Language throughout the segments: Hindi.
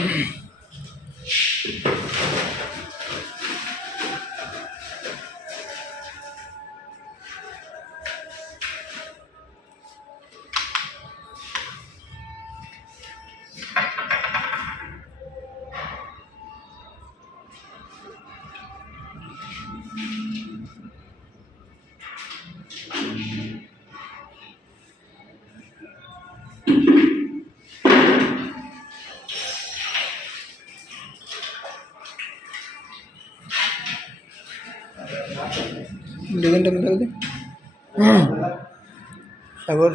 Mm-hmm. दो घंटे में कर दे। हाँ। और?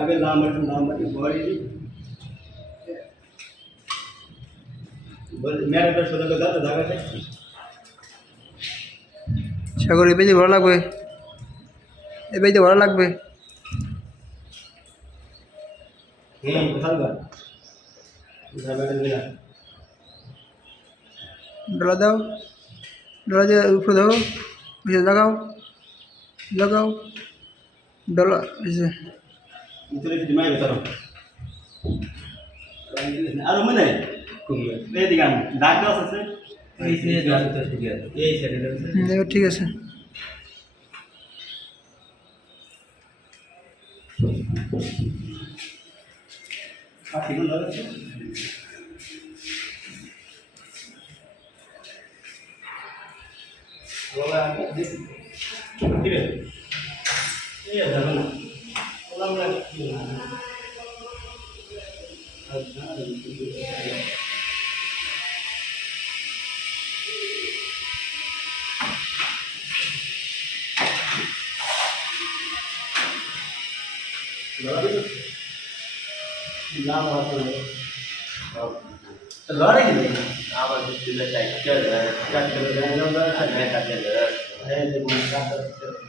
আগে লাম্বার লাম্বার বড়ি বল মেয়েটা সোজা করে দাও জায়গাতে সাগর এ পেজে ভালো লাগবে এ পেজে ভালো লাগবে হুম হালকা জায়গাতে দিলা ডলা দাও ডলা দিয়ে উপরে দাও পিছিয়ে লাগাও লাগাও ডলা ইন্টারনেট দিমাই এই দিগাম ডাক আছে এই ঠিক আছে এই সেটা আছে ঠিক আছে ঠিক আছে ঠিক আছে ঠিক আছে लड़ेंगे आप अभी चैक कर रहे हैं? चैक कर रहे हैं? ना चैक कर रहे हैं।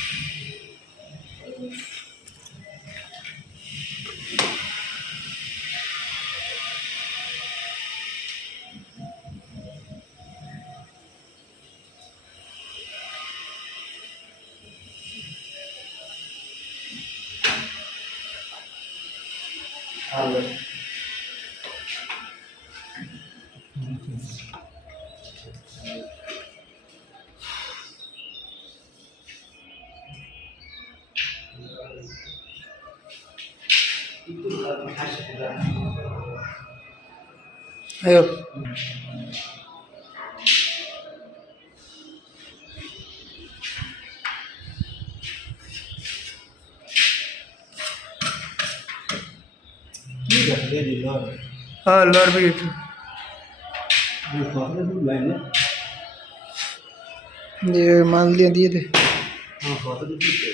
ভালো Ayo. Şehirleri lar. Ha lar bir getir. Yukarıda dur ben ya. Diye mal diye diye de. Ha yukarıda dur.